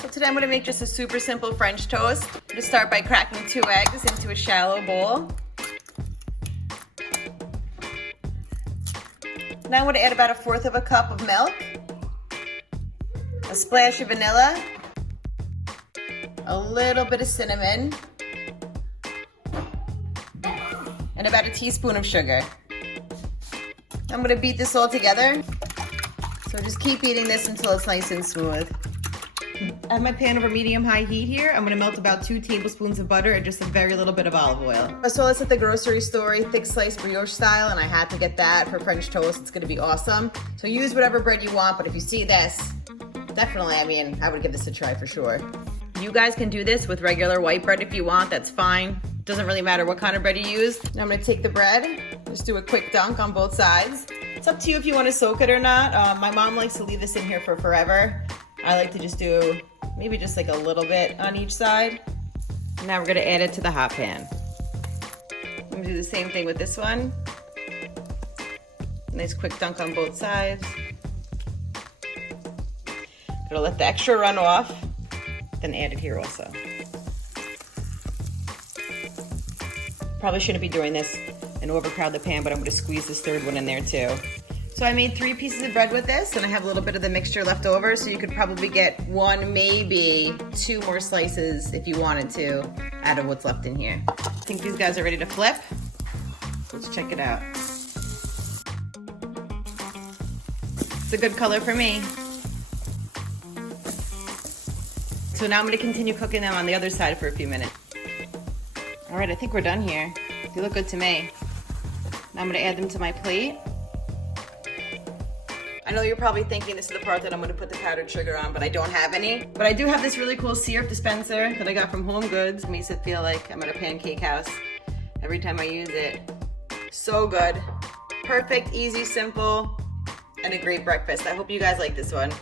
So today I'm going to make just a super simple French toast. I'm going to start by cracking 2 eggs into a shallow bowl. Now I'm going to add about 1/4 cup of milk, a splash of vanilla, a little bit of cinnamon, and about a teaspoon of sugar. I'm going to beat this all together. So just keep beating this until it's nice and smooth. I have my pan over medium-high heat here. I'm gonna melt about 2 tablespoons of butter and just a very little bit of olive oil. I saw this at the grocery store, thick sliced brioche style, and I had to get that for French toast. It's gonna be awesome. So use whatever bread you want, but if you see this, definitely, I would give this a try for sure. You guys can do this with regular white bread if you want, that's fine. Doesn't really matter what kind of bread you use. Now I'm gonna take the bread, just do a quick dunk on both sides. It's up to you if you wanna soak it or not. My mom likes to leave this in here for forever. I like to just do maybe just like a little bit on each side. Now we're gonna add it to the hot pan. I'm gonna do the same thing with this one. Nice quick dunk on both sides. Gonna let the extra run off, then add it here also. Probably shouldn't be doing this and overcrowd the pan, but I'm gonna squeeze this 3rd one in there too. So I made 3 pieces of bread with this, and I have a little bit of the mixture left over, so you could probably get 1, maybe 2 more slices if you wanted to out of what's left in here. I think these guys are ready to flip. Let's check it out. It's a good color for me. So now I'm gonna continue cooking them on the other side for a few minutes. All right, I think we're done here. They look good to me. Now I'm gonna add them to my plate. I know you're probably thinking this is the part that I'm gonna put the powdered sugar on, but I don't have any. But I do have this really cool syrup dispenser that I got from Home Goods. It makes it feel like I'm at a pancake house every time I use it. So good. Perfect, easy, simple, and a great breakfast. I hope you guys like this one.